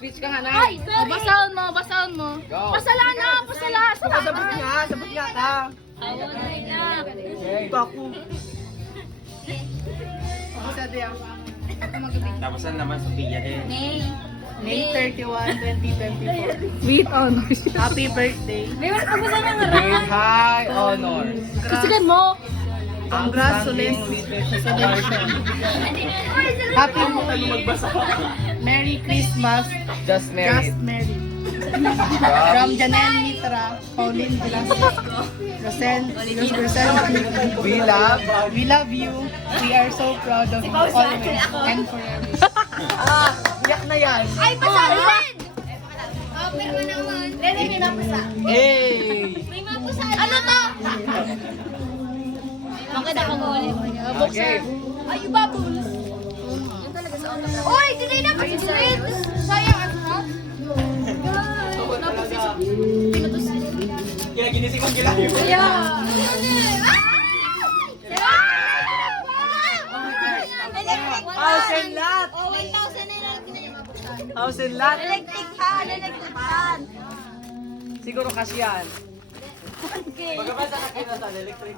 Speech ka nga na. Ay, basahan mo, basahan mo. Go. Pasala na, pasala. Sabot nga ka. Awa na nga. Okay. Ako. Ako sa diya. Tapusan naman Sophia din. May 31, 2024. With honors. Happy birthday. May mas pagbasan ng With high honors. Kasigan mo. Congratulations. Happy Merry Christmas. Just married. Just married. From Janelle Mitra, Pauline Velasco, Rosel, We love. we love you. We are so proud of you always and forever. Yak na yan. Ay, basahin! Pero naman. Rene, may mapasa. Hey! May mapasa. Ano to? Bakit ako muli? Okay. Ay, yung bubbles. Yung talaga sa auto. Uy, tinay na mag-sweet. Sayang, ano na? Pinutos. Kaya ginising mong gila. Kaya. House and lot. Oh, 1,000 na lang pinayamapos. House and lot. Electric fan, electric fan. Siguro kasi yan. Pagkabasa na kayo sa electric.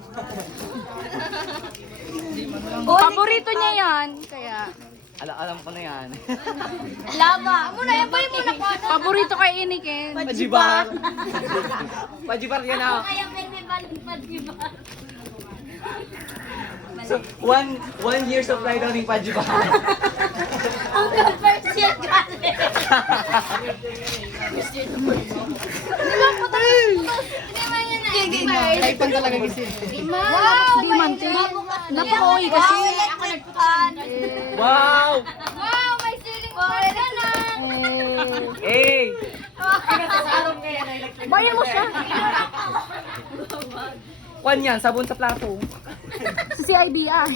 Paborito niya yan, kaya. Alam ko na yan. Lama. Muna, yabay mo na pa. Paborito kay Iniken. Pajibar. Pajibar yan ah. Kaya may pajibar. So, one year supply daw ng pajibar. Ang first year galing. Di ba putos? Di ba yun na? Ay, pan talaga kasi. Wow! Di mante. Napaka-uwi kasi. Ako nagputusan. Wow! Wow! May ceiling fan na lang. Hey! Bayan mo siya. Kwan yan, sabon sa plato. Si CIBI.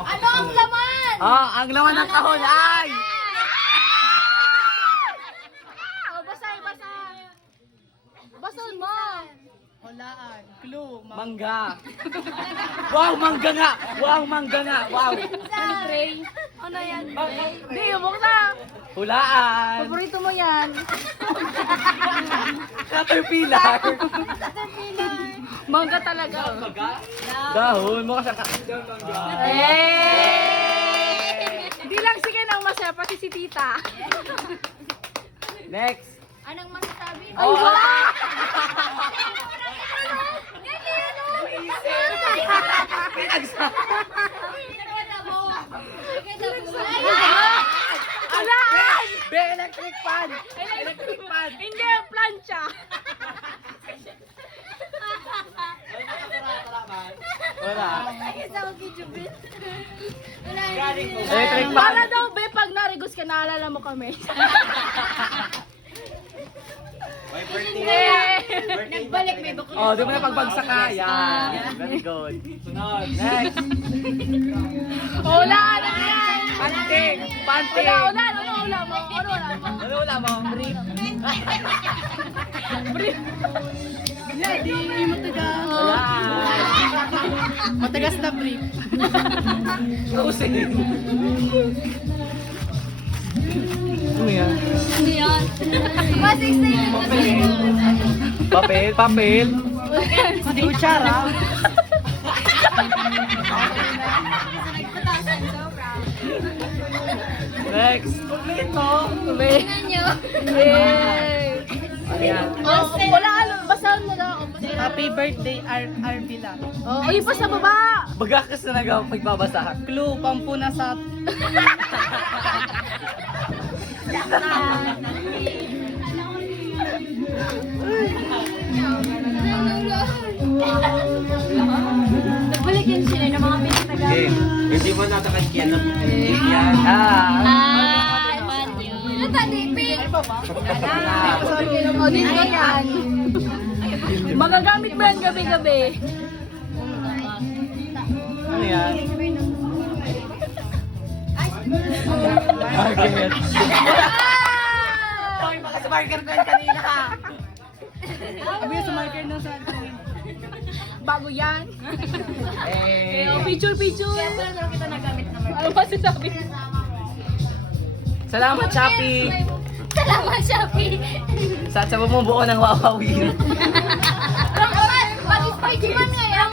Ano ang laman? Ang laman ng kahon ay! Basahin, basahin. Basahin mo. Hulaan. Clue. Mangga. Wow, mangga nga! Wow, mangga nga! Wow! Ano, Trey? Ano yan? Hindi, umok na. Hulaan! Paborito mo yan. Caterpillar! Mangga talaga. Dahon, mukha siyang Hindi lang sige nang masaya, pati si tita. Next! Anong masasabi? Ay, wala! Alaan! Be, electric fan! Electric fan! Hindi, plancha. Wala. Electric Electric fan! Para daw, be, pag narigos ka, naalala mo kami. My birthday! Nagbalik, may bakit. Oh, di mo na pagbagsak ka. Yan. Very good. Sunod. Next. Ulan! Ano yan? Panting! Panting! Ulan! Ano ulan mo? Ano ulan mo? Ano wala mo? Brief. Hindi matagas. Wala. Matagas na brief. Kausin. Ano yan? Ano yan? Mas excited na siya. Papel? Papel? Hindi kutsara. Next. Ito. Tingnan nyo. Ano yan? Wala ano, basahan mo lang. Happy birthday, Arvila. Oh, ay, pa sa baba. Bagakas na nagawa pagbabasa. Clue, pampuna sa... Nagbalik yan sila ng mga pinatagal. Hindi mo natakas yan ng yan. Man yun. Ano ba, Diping? O, dito yan. Magagamit mo yan gabi-gabi. Ano yan? Market. Hoy, baka sa market ko yan kanina. Sabi sa marker na sa Bago yan. Eh. Picture. Kaya pala kita nagamit naman. Ano ba sinasabi? Salamat, Shopee! Salamat, Shopee. Sa bumubuo ng wawawin.